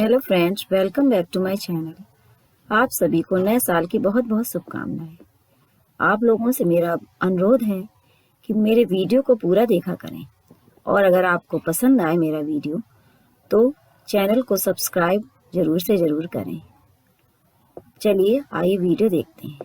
Hello friends, welcome back to my channel. आप सभी को नए साल की बहुत बहुत शुभकामनाएं। आप लोगों से मेरा अनुरोध है कि मेरे वीडियो को पूरा देखा करें और अगर आपको पसंद आए मेरा वीडियो तो चैनल को सब्सक्राइब जरूर से जरूर करें। चलिए आइए वीडियो देखते हैं।